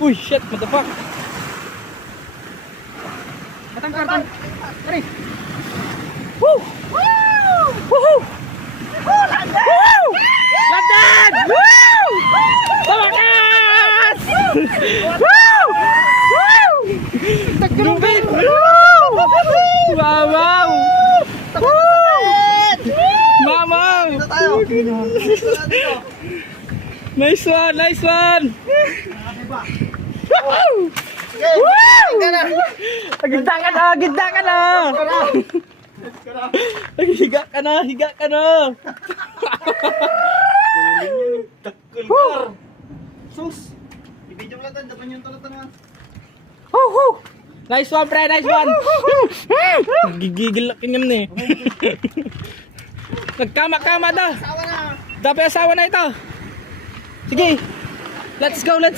Uy, shit, what the fuck? Matangkar, tari. Woo! Woo! Woohoo! Woo! Landan! Woo! Tawakas! Woo! Woo! Tagrubin! Woo! Wow, wow! Mamaw! Nice one, nice one! Woo! Gitna ka na, gitna ka na! Higa ka na, higa ka na! Takul kar. Sus. Ibidyo lang tan dapan yung tala-tala. Nice one, pre, nice one! Gigigil na kinyam na eh. Nagkama-kama daw. Sawa na. Dapat asawa na ito. Sige. Let's go, let's go.